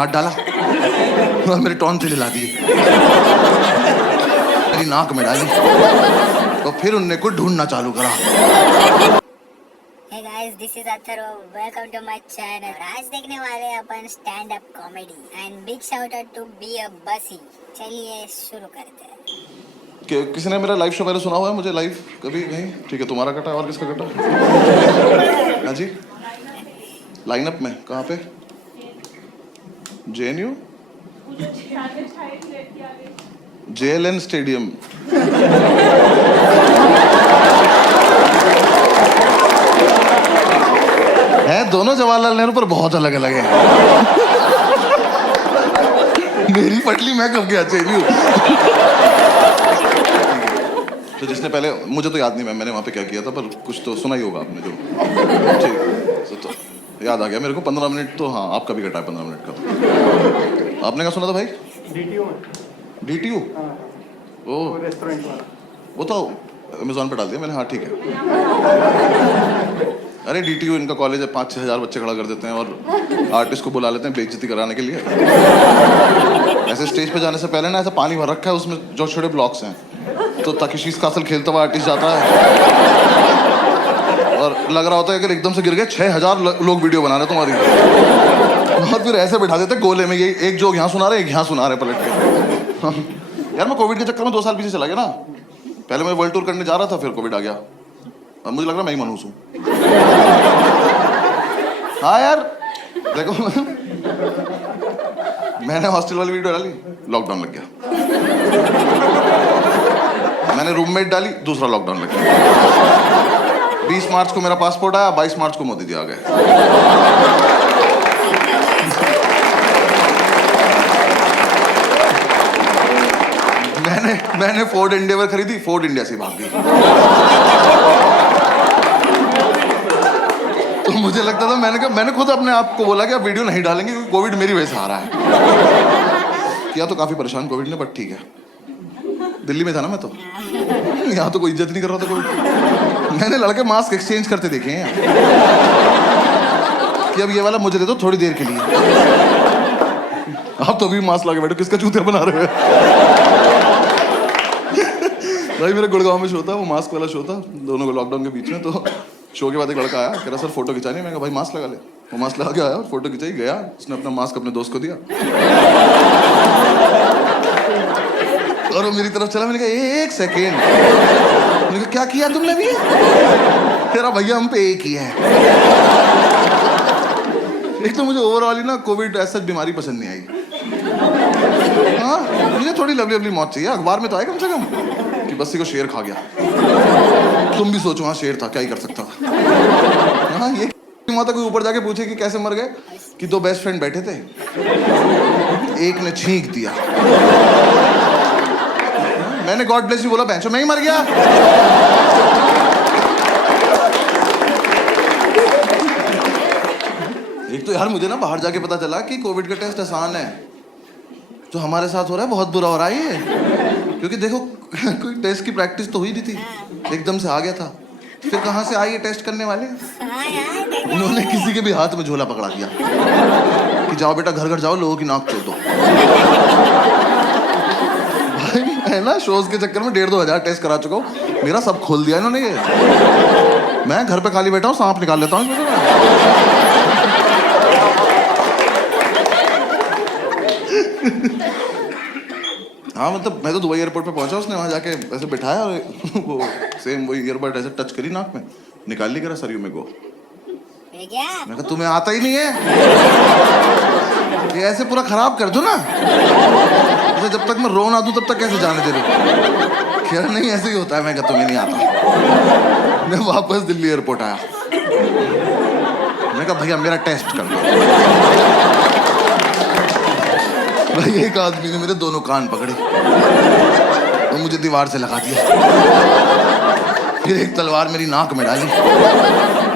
हाथ डाला और मेरे टॉन से हिला दिए, मेरी नाक में डाली और फिर उनने कुछ ढूंढना चालू करा। Hey guys, this is Atharva. Welcome to my channel. आज देखने वाले हैं अपन stand up comedy and big shout out to be a busy. चलिए शुरू करते हैं. किसी ने मेरा लाइव शो पहले सुना हुआ है? मुझे लाइव कभी नहीं? ठीक है, तुम्हारा कटा और किसका कटा? हाँ जी, लाइनअप में कहाँ पे? JNU? JLN stadium. है दोनों जवाहरलाल नेहरू पर बहुत अलग अलग है. मेरी पटली मैं कब गया JNU? तो जिसने पहले, मुझे तो याद नहीं मैंने वहाँ पे क्या किया था, पर कुछ तो सुना ही होगा आपने जो. ठीक, तो याद आ गया मेरे को. 15 मिनट तो हाँ आपका भी कटा है 15 मिनट का. आपने क्या सुना था भाई? DTU? ओ रेस्टोरेंट वाला. वो तो अमेज़न पे डाल दिया मैंने. हाँ ठीक है. अरे DTU इनका कॉलेज है, 5-6 हज़ार बच्चे खड़ा कर देते हैं और आर्टिस्ट को बुला लेते हैं बेइज्जती कराने के लिए. ऐसे स्टेज पे जाने से पहले ना ऐसा पानी भर रखा है उसमें जो छोटे ब्लॉक्स हैं, तो ताकि शीश कासल खेलता हुआ आर्टिस्ट जाता है और लग रहा होता है कि एकदम से गिर गए 6,000 लोग वीडियो बना रहे तुम्हारी, और फिर ऐसे बैठा देते गोले में. ये एक जोक यहाँ सुना रहे, एक यहाँ सुना रहे पलट के. यार मैं कोविड के चक्कर में 2 साल पीछे चला गया ना. पहले मैं वर्ल्ड टूर करने जा रहा था, फिर कोविड आ गया. अब मुझे लग रहा है मैं ही मनहूस हूँ. हाँ यार देखो, मैंने हॉस्टल वाली वीडियो डाली, लॉकडाउन लग गया. मैंने रूममेट डाली, दूसरा लॉकडाउन लग गया. 20 मार्च को मेरा पासपोर्ट आया, 22 मार्च को मोदी जी आ गए. मैंने फोर्ड एंडेवर खरीदी, फोर्ड इंडिया से भाग गई. तो मुझे लगता था, मैंने खुद अपने आप को बोला कि अब वीडियो नहीं डालेंगे क्योंकि कोविड मेरी वजह से आ रहा है. किया तो काफी परेशान कोविड ने, बट ठीक है. दिल्ली में था ना मैं तो, यहाँ तो कोई इज्जत नहीं कर रहा था कोविड. मैंने लड़के मास्क एक्सचेंज करते देखे हैं कि अब ये वाला मुझे दे दो थोड़ी देर के लिए. आप तो अभी मास्क लगा बैठो, किसका चूतिया बना रहे हो? भाई मेरा गुड़गांव में शो था, वो मास्क वाला शो था, दोनों को लॉकडाउन के बीच में. तो शो के बाद एक लड़का आया, कह रहा सर फोटो खिंचानी. मैं कहा भाई मास्क लगा ले. वो मास्क लगा के आया, फोटो खिंचाई, गया. उसने अपना मास्क अपने दोस्त को दिया और वो मेरी तरफ चला. मैंने कहा 1 सेकेंड. मैंने कहा क्या किया तुमने भी? तेरा भैया हम पे एक ही है. एक तो मुझे ओवरऑल ना कोविड ऐसा बीमारी पसंद नहीं आई. हाँ मुझे थोड़ी लवली मौत चाहिए. अखबार में तो आए कम से कम कि बस्सी को शेर खा गया. तुम भी सोचो, हाँ शेर था, क्या ही कर सकता था. हाँ ये माता कोई ऊपर जाके पूछे कि कैसे मर गए, कि 2 बेस्ट फ्रेंड बैठे थे, एक ने छींक दिया. मैंने गॉड ब्लेस यू बोला, बेंचो मैं ही मर गया. एक तो यार मुझे ना बाहर जाके पता चला कि कोविड का टेस्ट आसान है. जो हमारे साथ हो रहा है बहुत बुरा हो रहा है ये. क्योंकि देखो कोई टेस्ट की प्रैक्टिस तो हुई नहीं थी, एकदम से आ गया था. फिर कहाँ से आए ये टेस्ट करने वाले? उन्होंने किसी के भी हाथ में झोला पकड़ा दिया कि जाओ बेटा घर घर जाओ, लोगों की नाक चोद दो. भाई मैं ना शोज के चक्कर में 1,500-2 हज़ार टेस्ट करा चुका हूँ. मेरा सब खोल दिया इन्होंने. ये मैं घर पे खाली बैठा हूँ, सांप निकाल लेता हूँ. हाँ मतलब मैं तो दुबई एयरपोर्ट पे पहुंचा, उसने वहाँ जाके ऐसे बिठाया और वो सेम वही ईयरबड ऐसे टच करी नाक में, निकाल ली. करा सर यू में गो. मैं कहा तुम्हें आता ही नहीं है, ये ऐसे पूरा खराब कर दो ना. तो जब तक मैं रो ना दूं तब तक कैसे जाने दे रही? खैर नहीं ऐसे ही होता है. मैं कहा तुम्हें नहीं आता. मैं वापस दिल्ली एयरपोर्ट आया. मैं कहा भैया मेरा टेस्ट कर दो. भाई एक आदमी ने मेरे दोनों कान पकड़े और मुझे दीवार से लगा दिया. फिर एक तलवार मेरी नाक में डाली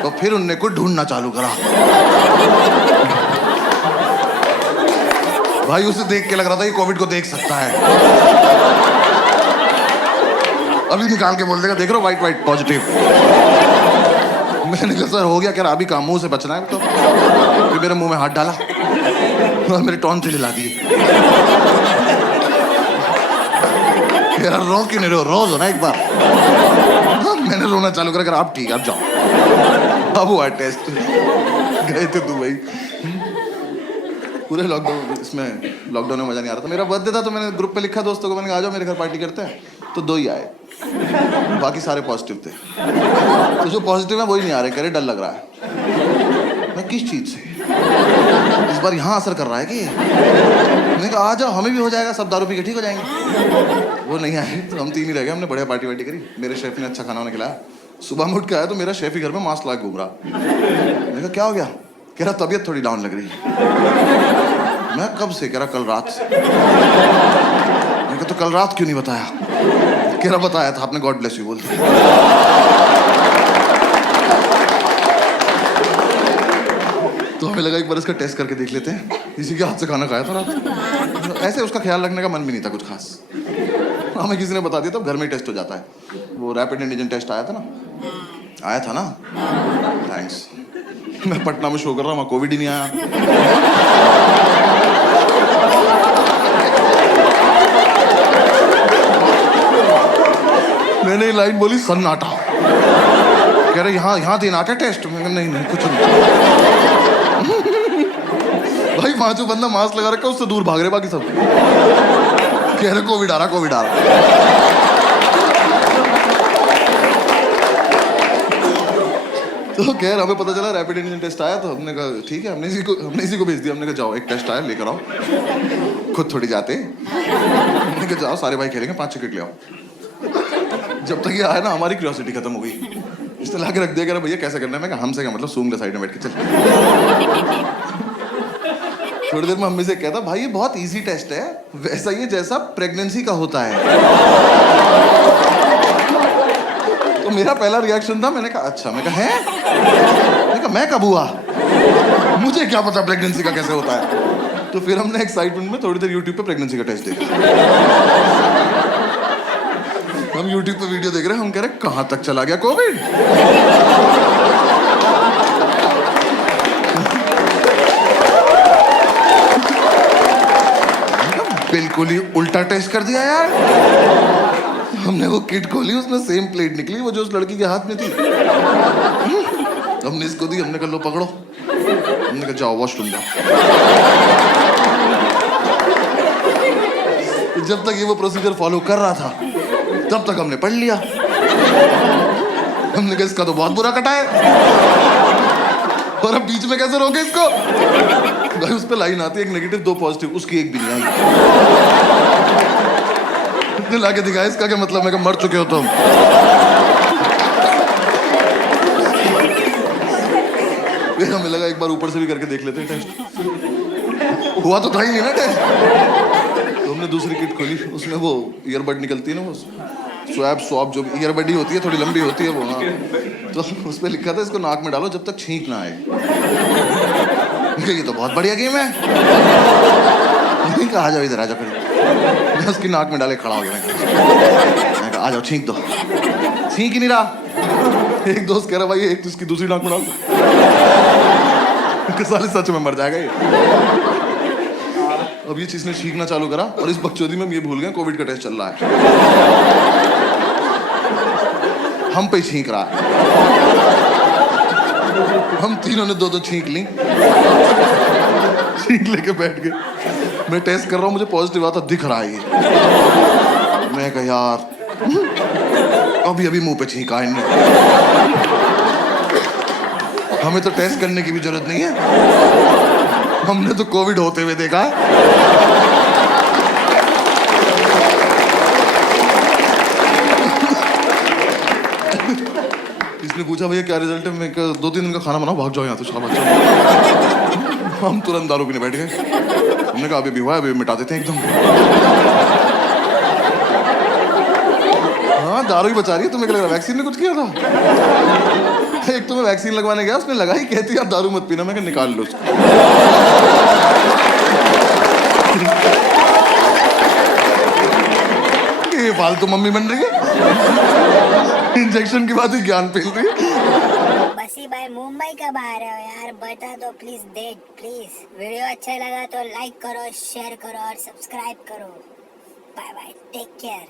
और फिर उनने कुछ ढूंढना चालू करा. भाई उसे देख के लग रहा था ये कोविड को देख सकता है. अभी निकाल के बोल देगा देख रहे हो वाइट पॉजिटिव. मैंने कहा सर हो गया क्या? अभी काम मुंह से बचना है. तो फिर मेरे मुंह में हाथ डाला और मेरे टॉन्सिल हिला दिए। यार रो क्यों नहीं, रो दो ना एक बार। मैंने रोना चालू करा, कर आप ठीक है, आप जाओ। अब हुआ टेस्ट, गए थे दुबई। पूरे लॉकडाउन, इसमें लॉकडाउन में मजा नहीं आ रहा था। मेरा बर्थडे था तो मैंने ग्रुप पे लिखा दोस्तों को, मैंने कहा आ जाओ मेरे घर पार्टी करते हैं। तो 2 ही आए, बाकी सारे पॉजिटिव थे। तो जो पॉजिटिव है वही नहीं आ रहे, कह रहे डर लग रहा है। मैं किस चीज से, इस बार यहाँ असर कर रहा है कि मैंने कहा आ जाओ हमें भी हो जाएगा, सब दारू पी के ठीक हो जाएंगे। वो नहीं आए तो हम 3 ही रह गए। हमने बढ़िया पार्टी वार्टी करी, मेरे शेफ ने अच्छा खाना वाना खिलाया। सुबह में उठ के आया तो मेरा शेफ ही घर में मास्क लगा घूम रहा। मैंने कहा क्या हो गया, कह रहा तबीयत थोड़ी डाउन लग रही है। मैं कब से, कह रहा कल रात से। मैंने कहा तो कल रात क्यों नहीं बताया, कह रहा बताया था आपने, गॉड ब्लेस यू बोल दिया। तो हमें लगा एक बार इसका टेस्ट करके देख लेते हैं, इसी के हाथ से खाना खाया था रात। ऐसे उसका ख्याल रखने का मन भी नहीं था कुछ खास। हमें किसी ने बता दिया, तब घर में ही टेस्ट हो जाता है। वो रैपिड एंटीजन टेस्ट आया था ना, थैंक्स। मैं पटना में शो कर रहा हूँ, वहाँ कोविड ही नहीं आया। मैंने लाइन बोली सन्नाटा। कह रहे यहाँ देना क्या टेस्ट, मैं नहीं कुछ नहीं। भाई वहां जो बंदा मास्क लगा रखा है उससे दूर भाग रहे बाकी सब। कह रहे कोविड आ रहा। तो खैर हमें पता चला रैपिड एंटीजन टेस्ट आया, तो हमने कहा ठीक है, हमने इसी को भेज दिया। हमने कहा जाओ एक टेस्ट आया लेकर आओ, खुद थोड़ी जाते। हमने कहा जाओ सारे भाई खेलेंगे, 5 विकेट ले आओ। जब तक ये आया ना हमारी क्यूरियोसिटी खत्म हो गई। इसने ला के रख दिया, कह रहा भैया कैसे करना है। मैं कहा हमसे क्या मतलब, सूंघ ले साइड में बैठ के चल। थोड़ी देर में मम्मी से कहता भाई ये बहुत इजी टेस्ट है, वैसा ही जैसा प्रेगनेंसी का होता है। तो मेरा पहला रिएक्शन था, मैंने कहा अच्छा। मैं कहा है, मैंने कहा मैं कब हुआ, मुझे क्या पता प्रेगनेंसी का कैसे होता है। तो फिर हमने एक्साइटमेंट में थोड़ी देर यूट्यूब पे प्रेगनेंसी का टेस्ट देखा। हम यूट्यूब पे वीडियो देख रहे हैं, हम कह रहे कहां तक चला गया कोविड। बिल्कुल ही उल्टा टेस्ट कर दिया यार। हमने वो किट खोली, उसमें सेम प्लेट निकली वो जो उस लड़की के हाथ में थी। हमने इसको दी, हमने कहा लो पकड़ो। हमने कहा जाओ वॉशरूम जाओ। जब तक ये वो प्रोसीजर फॉलो कर रहा था तब तक हमने पढ़ लिया। हमने कहा इसका तो बहुत बुरा कटा है, और अब बीच में कैसे रोके इसको। भाई उस पे लाइन आती है, एक नेगेटिव 2 पॉजिटिव, उसकी एक भी नहीं आई। इतने लाके दिखाया, इसका क्या मतलब, मैं कहा मर चुके हो तुम। फिर हमें लगा एक बार ऊपर से भी करके देख लेते हैं टेस्ट। हुआ तो था ही नहीं ना टेस्ट। तो हमने दूसरी किट खोली, उसमें वो ईयरबड निकलती है ना, वो स्वैब जो ईयरबड ही होती है, थोड़ी लंबी होती है वो। हाँ, तो उस पर लिखा था इसको नाक में डालो जब तक छींक ना आए। ये तो बहुत बढ़िया गेम है। आ जाओ इधर, आ जाओ। मैं उसकी नाक में डाले खड़ा हो गया। मैं कहा आ जाओ छींक दो। छींक ही नहीं रहा। एक दोस्त कह रहा भाई एक तो इसकी दूसरी नाक में डाल दो। साले सच में मर जाएगा ये। अब ये चीज ने छींकना चालू करा, और इस बकचोदी में हम ये भूल गए कोविड का टेस्ट चल रहा है। हम पे छींक रहा है। हम तीनों ने 2-2 छींक ली। छींक लेके बैठ गए। मैं टेस्ट कर रहा हूँ, मुझे पॉजिटिव आता दिख रहा है ये। मैं कहा यार अभी मुंह पे छींका है इनने। हमें तो टेस्ट करने की भी जरूरत नहीं है, हमने तो कोविड होते हुए देखा है। इसने पूछा भैया क्या रिजल्ट है। मैं 2-3 दिन का खाना बनाओ, भाग जाओ यहाँ तो शाबाश। हम तुरंत दारू पीने बैठ गए। हमने कहा अभी हुआ है, अभी मिटा देते हैं एकदम। हाँ दारू ही बचा रही है। तुम्हें क्या लग रहा वैक्सीन ने कुछ किया था। एक तो मैं वैक्सीन लगवाने गया, उसने लगाई, कहती आप दारू मत पीना। मैं निकाल लो उसको। ये फालतू मम्मी बन रही है। इंजेक्शन के बाद ही ज्ञान फैल रही है। बसी भाई मुंबई कब आ रहे हो यार, बता दो प्लीज डेट प्लीज। वीडियो अच्छा लगा तो लाइक करो, शेयर करो और सब्सक्राइब करो। Bye bye, take care.